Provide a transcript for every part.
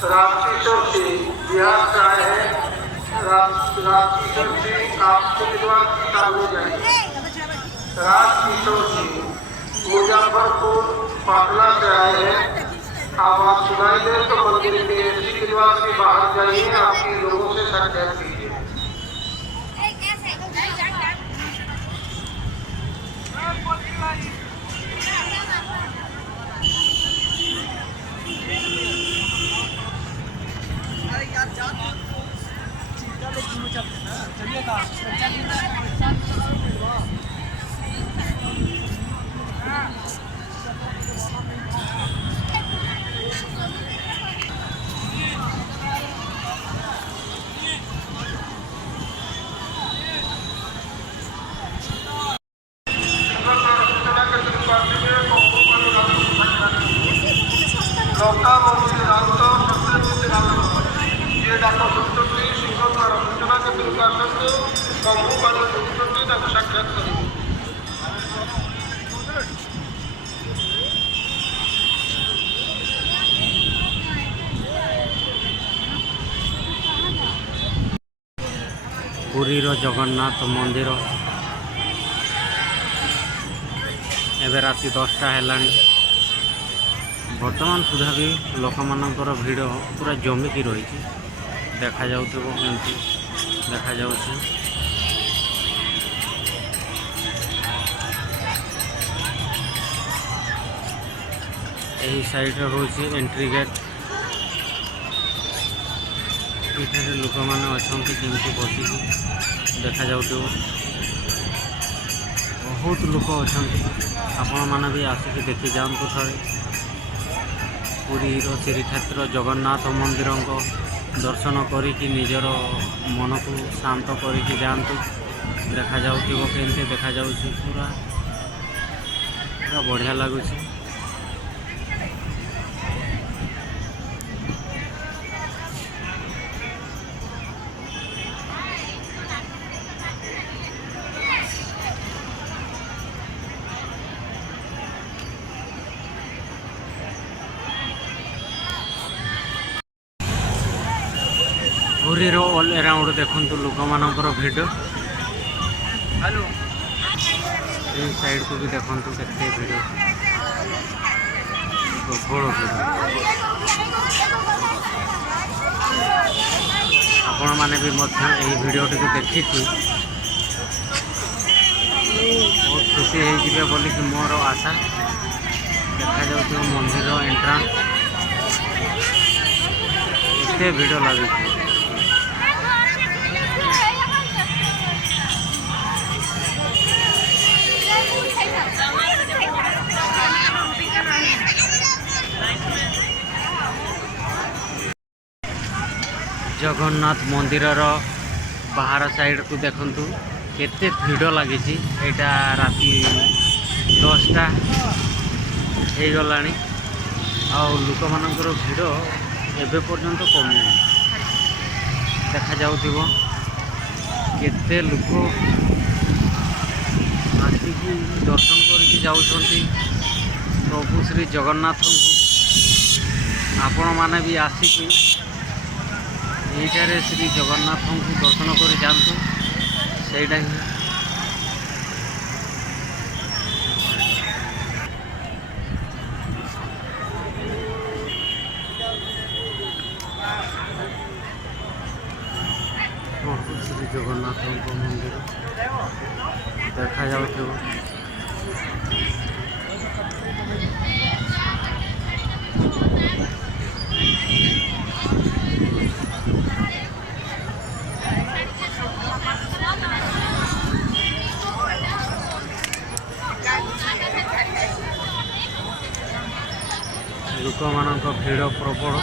रामकिशोर सिंह बिहार से आए हैं। रामकिशोर सिंह आप उम्मीदवार के सामने जाइए। रामकिशोर सिंह मुजफ्फरपुर पटना से आए हैं। आवाज सुनाई दे तो मंदिर के एसी निवास के बाहर जाइए, आपके लोगों से साक्षात कीजिए। पुरीर जगन्नाथ मंदिर एवं राति 10टा है। बर्तमान सुधा भी लोक मानकर भिड़ पूरा जमिकी रही देखा जामती देखा जा साइड हूँ एंट्री गेट। ये लोक मैंने अच्छा केमती बसिक देखा जा बहुत लोक अच्छा। आपण मैंने भी आसिक देखी जातु थे पुरीर श्रीक्षेत्र जगन्नाथ मंदिर को दर्शन करी निजर मन को शांत करी जातु। देखा जामती देखा जा पूरा पूरा बढ़िया लगुच। पुरीर ऑल अराउंड देखु लोक मानकर भिड़। हेलो ये साइड को भी देखु के भिड़ प्रबल भिड़। आपण मैंने भी यही भिडियोटी को देखी बहुत खुशी हो बोली कि मोर आशा। देखा जा मंदिर एंट्रांस एत भिड़ लगे। जगन्नाथ मंदिर बाहर साइड को देखु केते भिड़ लगी। यहाँ राति 10टा हो गला लोक मानकर भिड़ एबे पर्यंत कमी देखा जाउथिबो। केते लोक आसिक दर्शन करके जाउछंती प्रभु श्री जगन्नाथ को। आपण माने भी आसिक ये श्री जगन्नाथ को दर्शन कर जातु। सहीटा ही प्रभु श्री जगन्नाथ मंदिर देखा जाऊ। लोक मान भिड़ प्रबल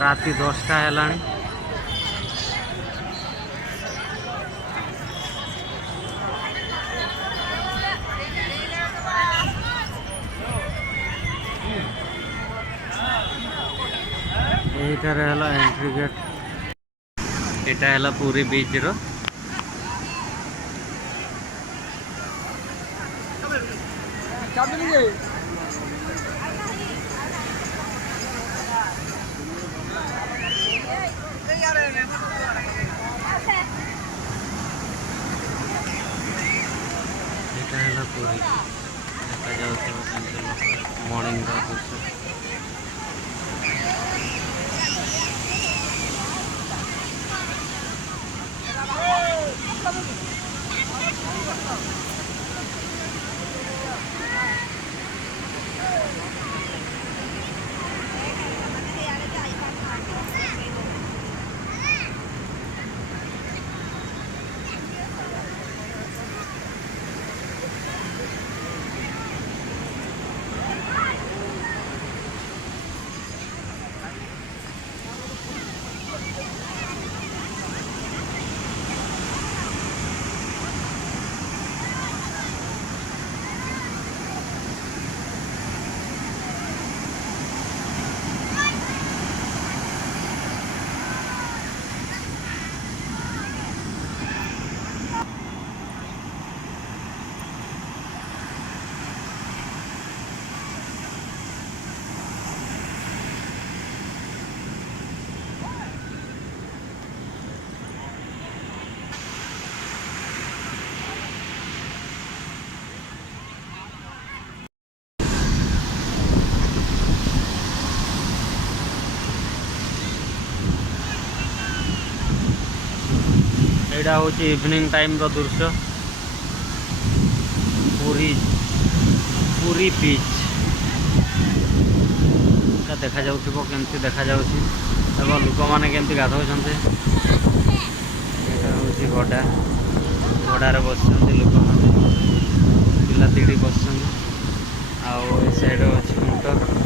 राति 10टा है। एटार है एंट्री गेट। एटा है पुरी बीच रो ପୁରୀ ଦେଖାଯାଉଥିବ କେମିତି ଲୋକ ମର୍ଣ୍ଣିଂର ଦୃଶ୍ୟ। एटा हूँ इवनिंग टाइम रो दृश्य पूरी पूरी बीच देखा जाउथिबो केमती देखा जाउछि एवं लोक माने केमती गाधौछन्ते। एटा हूँ गडा गडारे बसछन्ते लोक माने पिला दिडी बसछन्ते आउ ए साइड अछि मोटर।